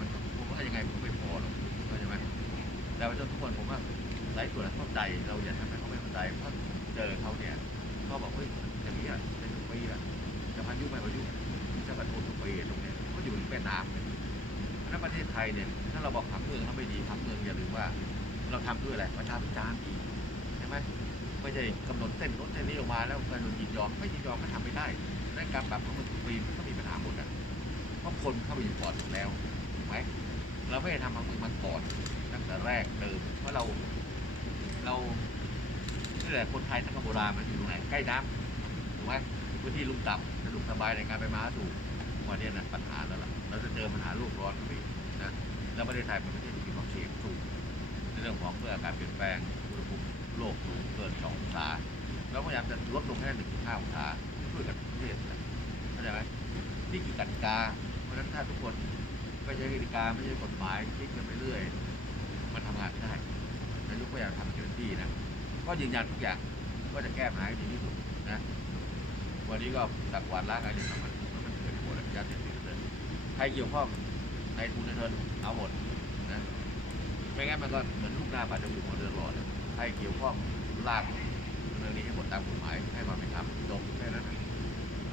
มันผมว่ายังไงผมไม่พอหรอกเข้าใจไหมแต่ว่าทุกคนผมว่าหลายส่วนเข้าใจเราอย่าทำให้เขาไม่เข้าใจเพราะเจอเขาเนี่ยเขาบอกเฮ้ยอย่างนี้อะเป็นทุกปีอะจะพันยุคไม่พันยุคจะกระทบทุกปีตรงเนี้ยก็อยู่ในแม่น้ำเนี่ยเพราะนั้นประเทศไทยเนี่ยถ้าเราบอกผังเมืองเราไม่ดีผังเมืองอย่าลืมว่าเราทำด้วยอะไรประชาพิจารณ์อีกใช่ไหมไม่ใช่กำหนดเส้นรถเส้นนี้ออกมาแล้วการยินยอมไม่ยินยอมก็ทำไม่ได้ในการปรับของมันทุกปีมันก็มีปัญหาหมดอะเพราะคนเข้าไปอยู่ก่อนแล้ว ไหมเราไม่ได้ทำผังเมือมันก่อนตั้งแต่แรกเดิมเพราะเราเรานี่แหละคนไทยทั้งโบราณมันอยู่ตรงไหนใกล้น้ำถูกไหมพื้นที่ลุ่มต่ำสะดวกสบายในการไปมาสู่วันนี้นะปัญหาแล้วล่ะเราจะเจอปัญหาโลกร้อนเข้าไปอีกนะแล้วประเทศไทยเป็นประเทศที่มีความเสี่ยงสูงในเรื่องของเพื่อการเปลี่ยนแปลงอุณหภูมิโลกสูงเกิน2องศาเราพยายามจะลดลงแค่1.5องศาช่วยกันทุกประเทศนะเข้าใจไหมนี่คือกติกาเพราะฉะนั้นถ้าทุกคน ไม่ใช่กติการไม่ใช่กฎหมายคิดกันไปเรื่อย มันทำงานไม่ได้นายกพยายามทำเต็มที่นะก็ยืนยันทุกอย่างว่าจะแก้ปัญหาให้ดีที่สุดนะวันนี้ก็ตักหวานล้างอะไรอย่างมันมันเกิดผลยาเสพติดเลยใครเกี่ยวข้องในทุนในเทินเอาหมดนะไม่งั้นมันก็เหมือนลูกหน้าปลาจะอยู่คนเดินรอดให้เกี่ยวข้องลากเรื่องนี้ให้หมดตามกฎหมายให้ความเป็นธรรมจบแค่นั้น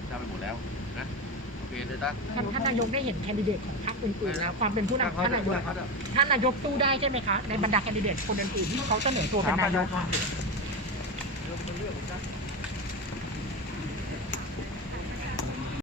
ทำไปหมดแล้วนะ โอเคเลยนะท่านท่านนายกได้เห็นแคนดิเดตของพรรคอื่นๆแล้วความเป็นผู้นำท่านนายกท่านนายกสู้ได้ใช่ไหมคะในบรรดาแคนดิเดตคนอื่นๆที่เขาเสนอตัวเป็นนายกค่ะ